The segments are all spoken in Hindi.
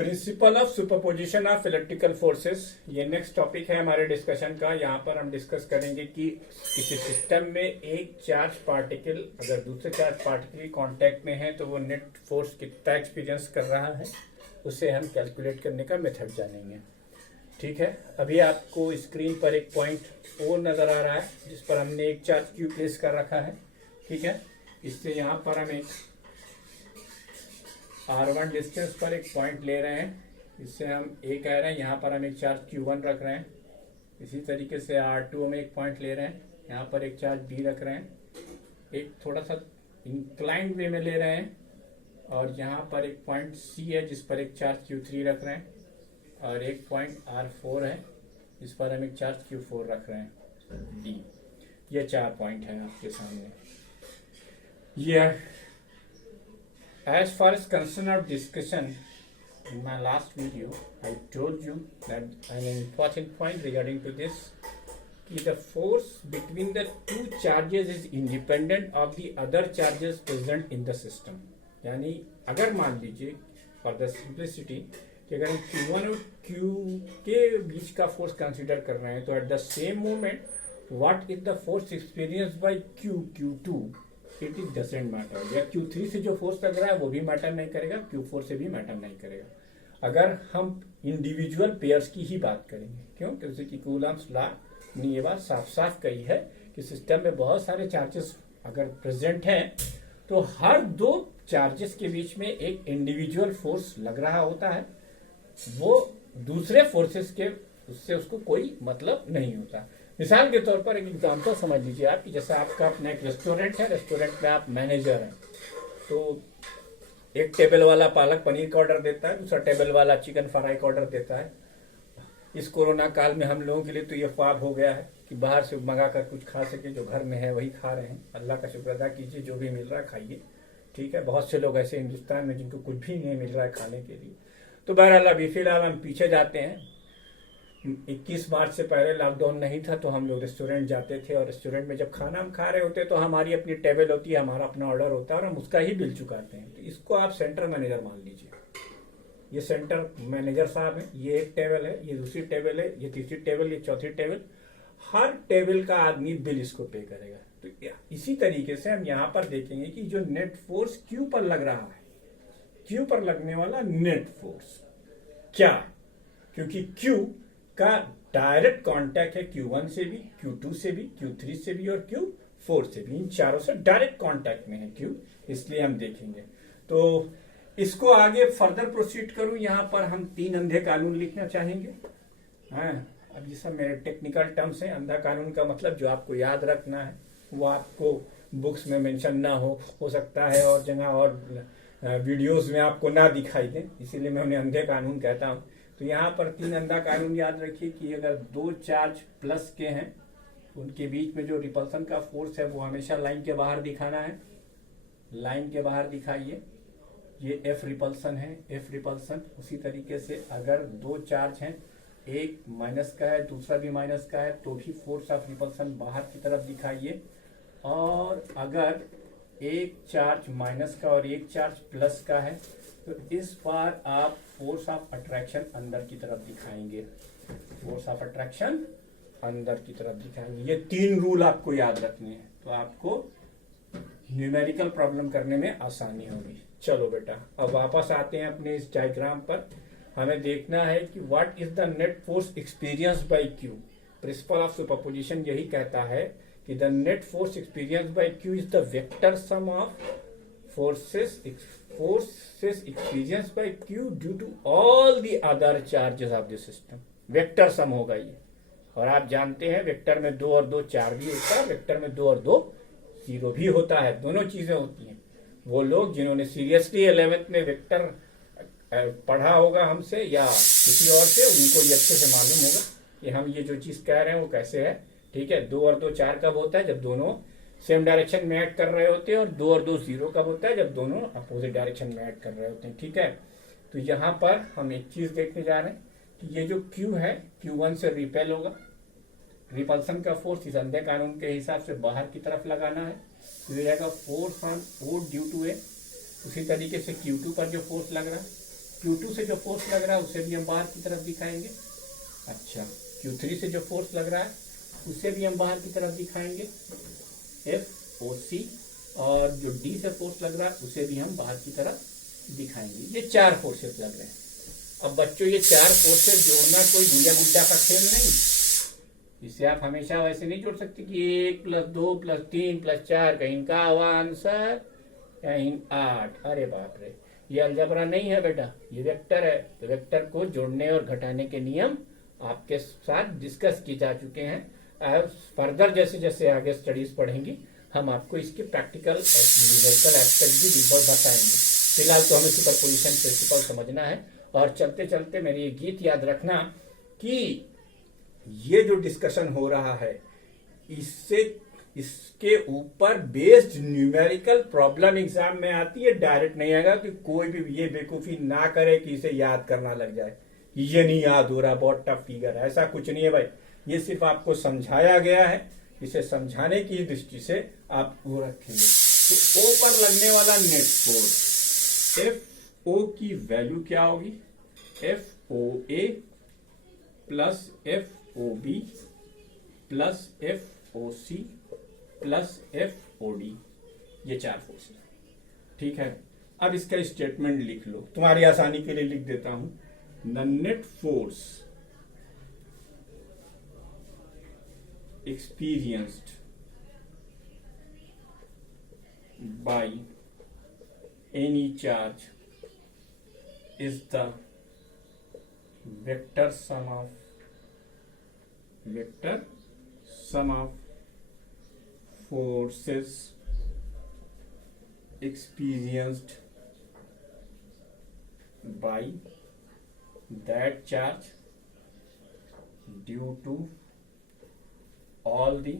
Principle of superposition of electrical forces, ये नेक्स्ट टॉपिक है हमारे डिस्कशन का। यहाँ पर हम डिस्कस करेंगे कि किसी सिस्टम में एक चार्ज पार्टिकल अगर दूसरे चार्ज पार्टिकल कांटेक्ट में है तो वो नेट फोर्स कितना एक्सपीरियंस कर रहा है, उसे हम कैलकुलेट करने का मेथड जानेंगे। ठीक है, अभी आपको स्क्रीन पर एक पॉइंट ओ नज़र आ रहा है जिस पर हमने एक चार्ज क्यू प्लेस कर रखा है। ठीक है, इससे यहाँ पर हम एक R1 डिस्टेंस पर एक पॉइंट ले रहे हैं, इससे हम ए कह रहे हैं। यहाँ पर हम एक चार्ज Q1 रख रहे हैं। इसी तरीके से R2 में एक पॉइंट ले रहे हैं, यहाँ पर एक चार्ज B रख रहे हैं, एक थोड़ा सा इंक्लाइंड वे में ले रहे हैं, और यहाँ पर एक पॉइंट C है जिस पर एक चार्ज Q3 रख रहे हैं, और एक पॉइंट R4 है जिस पर हम एक चार्ज Q4 रख रहे हैं D। ये 4 पॉइंट हैं आपके सामने। ये as far as concern of discussion, in my last video I told you that an important point regarding to this कि the force between the two charges is independent of the other charges present in the system। यानी अगर मान लीजिए for the simplicity कि अगर हम Q1 और Q के बीच का फोर्स कंसीडर कर रहे हैं तो at the same moment what is the force experienced by Q2 it is doesn't matter. या Q3 से जो फोर्स लग रहा है वो भी मैटर नहीं करेगा, Q4 से भी मैटर नहीं करेगा। अगर हम इंडिविजुअल पेयर्स की ही बात करेंगे, क्यों? जैसे कि कूलम्स लॉ ने ये बात साफ साफ कही है कि सिस्टम में बहुत सारे चार्जेस अगर प्रेजेंट हैं तो हर दो चार्जेस के बीच में एक इंडिविजुअल फोर्स लग रहा होता है, वो दूसरे फोर्सेस के उससे उसको कोई मतलब नहीं होता। मिसाल के तौर पर एक एग्जांपल समझ लीजिए आप कि जैसे आपका अपना एक रेस्टोरेंट है, रेस्टोरेंट में आप मैनेजर हैं, तो एक टेबल वाला पालक पनीर का ऑर्डर देता है, दूसरा टेबल वाला चिकन फ्राई का ऑर्डर देता है। इस कोरोना काल में हम लोगों के लिए तो ये ख्वाब हो गया है कि बाहर से मंगा कर कुछ खा सके, जो घर में है वही खा रहे हैं। अल्लाह का शुक्र अदा कीजिए, जो भी मिल रहा है खाइए। ठीक है, बहुत से लोग ऐसे हिंदुस्तान में जिनको कुछ भी नहीं मिल रहा है खाने के लिए। तो बहरहाल अभी फिलहाल हम पीछे जाते हैं। 21 मार्च से पहले लॉकडाउन नहीं था तो हम लोग रेस्टोरेंट जाते थे, और रेस्टोरेंट में जब खाना हम खा रहे होते तो हमारी अपनी टेबल होती है, हमारा अपना ऑर्डर होता है और हम उसका ही बिल चुकाते हैं। तो इसको आप सेंटर मैनेजर मान लीजिए। ये सेंटर मैनेजर साहब है, ये एक टेबल है, ये दूसरी टेबल है, ये तीसरी टेबल, ये चौथी टेबल। हर टेबल का आदमी बिल इसको पे करेगा। तो इसी तरीके से हम यहाँ पर देखेंगे कि जो नेट फोर्स क्यू पर लग रहा है, क्यू पर लगने वाला नेट फोर्स क्या, क्योंकि क्यू का डायरेक्ट कांटेक्ट है Q1 से भी, Q2 से भी, Q3 से भी और Q4 से भी। इन चारों से डायरेक्ट कांटेक्ट में है Q, इसलिए हम देखेंगे। तो इसको आगे फर्दर प्रोसीड करूं, यहाँ पर हम 3 अंधे कानून लिखना चाहेंगे। हाँ, अब ये सब मेरे टेक्निकल टर्म्स हैं। अंधा कानून का मतलब जो आपको याद रखना है वो आपको बुक्स में मेंशन ना हो सकता है और जगह और वीडियोस में आपको ना दिखाई दे, इसीलिए मैं उन्हें अंधे कानून कहता हूँ। तो यहाँ पर 3 अंधा कानून याद रखिए कि अगर 2 चार्ज प्लस के हैं उनके बीच में जो रिपल्सन का फोर्स है वो हमेशा लाइन के बाहर दिखाना है। लाइन के बाहर दिखाइए, ये F रिपल्सन है, F रिपल्सन। उसी तरीके से अगर 2 चार्ज हैं, एक माइनस का है दूसरा भी माइनस का है, तो भी फोर्स ऑफ रिपल्सन बाहर की तरफ दिखाइए। और अगर एक चार्ज माइनस का और एक चार्ज प्लस का है तो इस बार आप फोर्स ऑफ अट्रैक्शन अंदर की तरफ दिखाएंगे। फोर्स ऑफ अट्रैक्शन अंदर की तरफ दिखाएंगे। ये 3 रूल आपको याद रखने हैं, तो आपको न्यूमेरिकल प्रॉब्लम करने में आसानी होगी। चलो बेटा, अब वापस आते हैं अपने इस डायग्राम पर। हमें देखना है कि what is the net force experience by Q. Principle of superposition यही कहता है कि the net force experience by Q is the vector sum of forces experienced by Q due to all the other charges of the system। Vector sum होगा ये, और आप जानते हैं वेक्टर में 2 और 2 4 भी होता है, वेक्टर में 2 और 2 0 भी होता है, दोनों चीजें होती हैं। वो लोग जिन्होंने सीरियसली 11th में वेक्टर पढ़ा होगा हमसे या किसी और से, उनको ये अच्छे से मालूम होगा कि हम ये जो चीज कह रहे हैं वो कैसे है। ठीक है, 2 और 2 4 कब होता है? जब दोनों सेम डायरेक्शन में ऐड कर रहे होते हैं, और 2 और 2 0 कब होता है? जब दोनों अपोजिट डायरेक्शन में ऐड कर रहे होते हैं। ठीक है, तो यहाँ पर हम एक चीज देखने जा रहे हैं कि ये जो Q है Q1 से रिपेल होगा। रिपल्सन का फोर्स इस अंधे कानून के हिसाब से बाहर की तरफ लगाना है, तो ये जाएगा force on O due to A. उसी तरीके से Q2 पर जो फोर्स लग रहा है Q2 से जो फोर्स लग रहा है उसे भी हम बाहर की तरफ दिखाएंगे। अच्छा, Q3 से जो फोर्स लग रहा है उसे भी हम बाहर की तरफ दिखाएंगे, FOC। और जो D से फोर्स लग रहा है उसे भी हम बाहर की तरफ दिखाएंगे। ये 4 फोर्सेस लग रहे हैं। अब बच्चों, ये 4 फोर्सेस जोड़ना कोई गुड़िया गुड्डा का खेल नहीं। इसे आप हमेशा वैसे नहीं जोड़ सकते कि 1 + 2 + 3 + 4 कहीं का हुआ आंसर, कहीं 8। अरे बाप रे, ये अलजबरा नहीं है बेटा, ये वेक्टर है। तो वेक्टर को जोड़ने और घटाने के नियम आपके साथ डिस्कस किए जा चुके हैं। फर्दर जैसे जैसे आगे स्टडीज पढ़ेंगी हम आपको इसके प्रैक्टिकल न्यूमेरिकल एस्पेक्ट भी बताएंगे। फिलहाल तो हमें सुपरपोजिशन प्रिंसिपल समझना है। और चलते चलते मेरी ये गीत याद रखना कि ये जो डिस्कशन हो रहा है इसके ऊपर बेस्ड न्यूमेरिकल प्रॉब्लम एग्जाम में आती है, डायरेक्ट नहीं आएगा। कि कोई भी ये बेवकूफी ना करे कि इसे याद करना लग जाए, ये नहीं याद हो रहा, बहुत टफ फिगर है, ऐसा कुछ नहीं है भाई। ये सिर्फ आपको समझाया गया है, इसे समझाने की दृष्टि से आप वो रखेंगे। तो ओ पर लगने वाला नेट फोर्स, एफ ओ की वैल्यू क्या होगी, FOA plus FOB plus FOC plus FOD, ये 4 फोर्स है। ठीक है, अब इसका स्टेटमेंट लिख लो, तुम्हारी आसानी के लिए लिख देता हूं। The net force experienced by any charge is the vector sum of forces experienced by that charge due to all the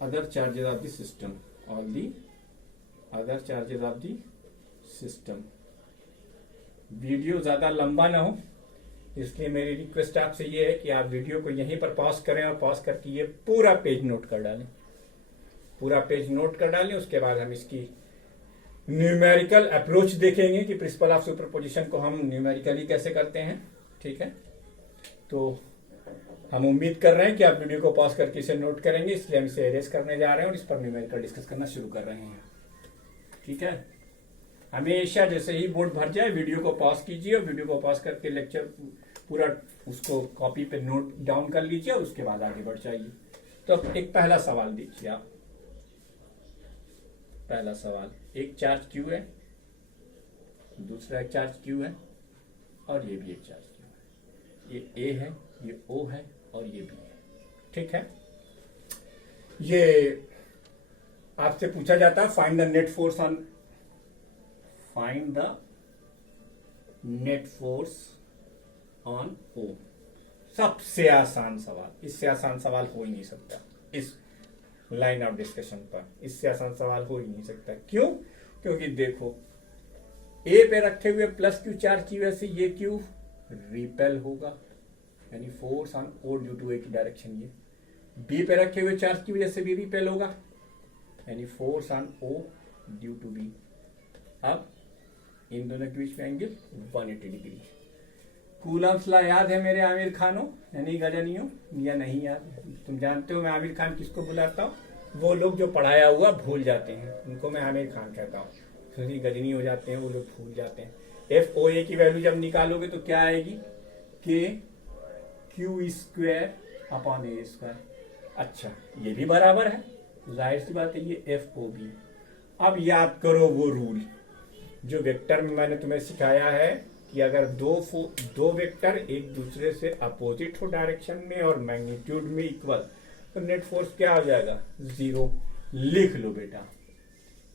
other charges of the system, all the other charges of the system। Video ज़्यादा लंबा ना हो, इसलिए मेरी रिक्वेस्ट आपसे ये है कि आप वीडियो को यहीं पर पॉज करें और पॉज करके ये पूरा पेज नोट कर डालें, पूरा पेज नोट कर डालें। उसके बाद हम इसकी न्यूमेरिकल अप्रोच देखेंगे कि प्रिंसिपल ऑफ सुपरपोजिशन को हम न्यूमेरिकली कैसे करते हैं। ठीक है, तो हम उम्मीद कर रहे हैं कि आप वीडियो को पॉज करके इसे नोट करेंगे, इसलिए हम इसे एरेज करने जा रहे हैं और इस पर न्यूमेरिकल डिस्कस करना शुरू कर रहे हैं। ठीक है, हमेशा जैसे ही बोर्ड भर जाए वीडियो को पॉज कीजिए और वीडियो को पॉज करके लेक्चर पूरा उसको कॉपी पे नोट डाउन कर लीजिए और उसके बाद आगे बढ़ जाइए। तो अब एक पहला सवाल देखिए आप। पहला सवाल, एक चार्ज Q है, दूसरा एक चार्ज Q है और ये भी एक चार्ज Q है। ये A है, ये O है और ये B है। ठीक है, ये आपसे पूछा जाता है find the net force on, find the net force on O। सबसे आसान सवाल, इससे आसान सवाल हो ही नहीं सकता इस लाइन ऑफ डिस्कशन पर, इससे आसान सवाल हो ही नहीं सकता। क्यों? क्योंकि देखो A पे रखे हुए प्लस Q चार्ज की वजह से ये Q रिपेल होगा, यानी force on O due to A की डायरेक्शन। ये B पे रखे हुए चार्ज की वजह से भी रिपेल होगा, यानी force on O due to B। अब इन दोनों के बीच में एंगल 180 डिग्री। कूलम्स लॉ याद है मेरे आमिर खानों, यानी गजनियों, या नहीं याद? तुम जानते हो मैं आमिर खान किसको बुलाता हूँ? वो लोग जो पढ़ाया हुआ भूल जाते हैं, उनको मैं आमिर खान कहता हूँ। क्योंकि गजनी हो जाते हैं वो लोग, भूल जाते हैं। FOA की वैल्यू जब निकालोगे तो क्या आएगी, KQ²/A²। अच्छा, ये भी बराबर है, जाहिर सी बात है, ये FOB। अब याद करो वो रूल जो वेक्टर में मैंने तुम्हें सिखाया है कि अगर दो वेक्टर एक दूसरे से अपोजिट हो डायरेक्शन में और मैग्नीट्यूड में इक्वल, तो नेट फोर्स क्या हो जाएगा, 0। लिख लो बेटा,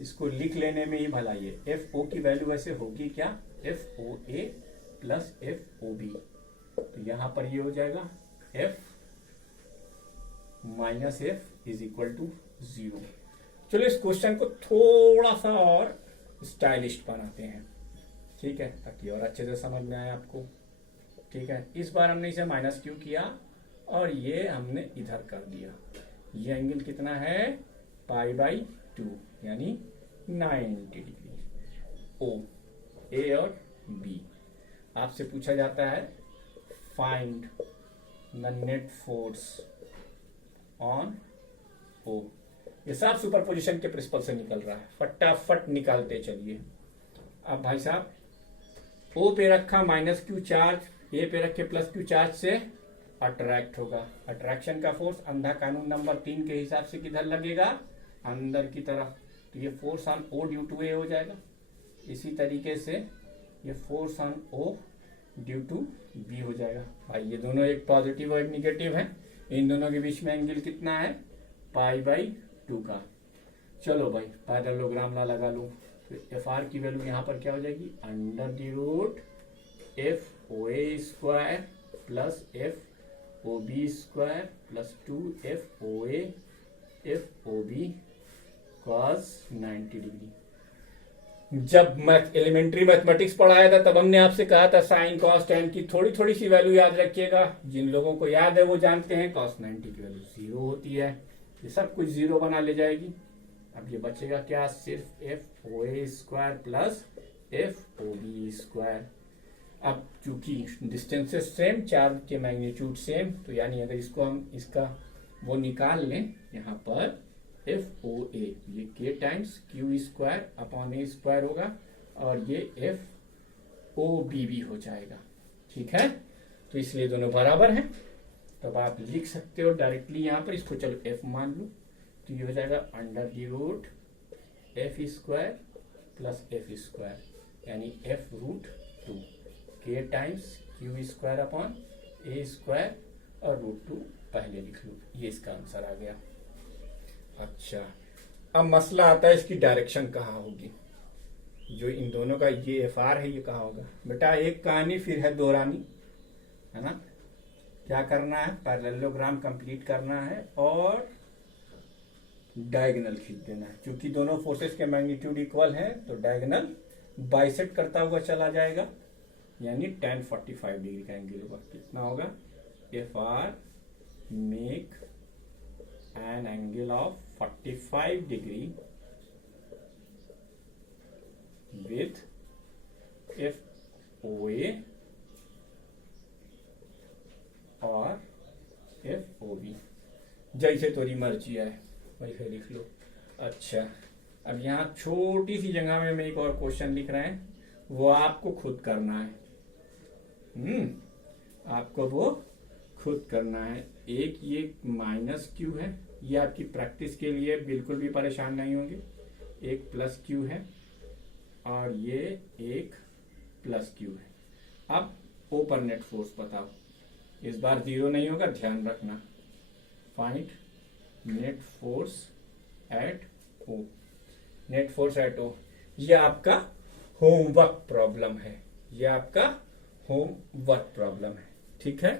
इसको लिख लेने में ही भलाई है। FO की वैल्यू वैसे होगी क्या, FOA प्लस FOB। तो यहां पर ये हो जाएगा F minus F is equal to 0। चलो इस क्वेश्चन को थोड़ा सा और स्टाइलिश बनाते हैं, ठीक है, ताकि और अच्छे से समझ में आए आपको। ठीक है, इस बार हमने इसे -Q किया और ये हमने इधर कर दिया। ये एंगल कितना है, π/2, यानी 90 डिग्री। O ए और बी। आपसे पूछा जाता है find the net force on O. ये सब सुपरपोजिशन के प्रिंसिपल से निकल रहा है, फटाफट निकालते चलिए। अब भाई साहब ओ पे रखा -q चार्ज, ए पे रखे +q चार्ज से अट्रैक्ट होगा। अट्रैक्शन का फोर्स अंधा कानून नंबर 3 के हिसाब से किधर लगेगा, अंदर की तरफ। तो ये force on O due to A हो जाएगा। इसी तरीके से ये force on O due to B हो जाएगा। भाई ये दोनों एक पॉजिटिव और एक निगेटिव है, इन दोनों के बीच में एंगल कितना है, π/2 का। चलो भाई पैरेललोग्राम ला लगा लो। तो एफ आर की वैल्यू यहाँ पर क्या हो जाएगी, √FOA² plus FOB² plus 2FOA FOB cos 90 degree. जब एलिमेंट्री मैथमेटिक्स पढ़ाया था तब हमने आपसे कहा था साइन कॉस टेन की थोड़ी थोड़ी सी वैल्यू याद रखिएगा। जिन लोगों को याद है वो जानते हैं cos 90 की वैल्यू 0 होती है। ये सब कुछ 0 बना ले जाएगी। अब ये बचेगा क्या, सिर्फ FOA² प्लस FOB²। अब चूंकि डिस्टेंसेस सेम, चार्ज के मैग्नीट्यूड सेम, तो यानी अगर इसको हम इसका वो निकाल लें यहाँ पर FOA, ये k times Q² upon A² होगा और ये FOB भी हो जाएगा। ठीक है, तो इसलिए दोनों बराबर हैं। तब आप लिख सकते हो डायरेक्टली यहाँ पर, इसको चलो F मान लो, तो ये हो जाएगा √F² प्लस F² यानी F√2 k times Q² upon A² और √2 पहले लिख लो। ये इसका आंसर आ गया। अच्छा, अब मसला आता है इसकी डायरेक्शन कहाँ होगी। जो इन दोनों का ये FR है ये कहाँ होगा। बेटा एक कहानी फिर है दोहरानी, है ना। क्या करना है, पैरेललोग्राम कंप्लीट करना है और डायगोनल खींच देना है। क्योंकि दोनों फोर्सेस के मैग्नीट्यूड इक्वल है तो डायगोनल बाइसेक्ट करता हुआ चला जाएगा, यानी tan 45 डिग्री का एंगल होगा। कितना होगा, FR make an angle of 45 degree with FOA और FOB। जैसे तोरी मर्जी है वैसे लिख लो। अच्छा, अब यहाँ छोटी सी जगह में मैं एक और क्वेश्चन लिख रहे हैं, वो आपको खुद करना है। आपको वो खुद करना है। एक ये -q है, ये आपकी प्रैक्टिस के लिए बिल्कुल भी परेशान नहीं होंगे। एक +q है और ये एक +q है। अब O पर नेट फोर्स बताओ। इस बार 0 नहीं होगा, ध्यान रखना। Find net force at O। Net force at O ये आपका होमवर्क प्रॉब्लम है, ये आपका होमवर्क प्रॉब्लम है। ठीक है।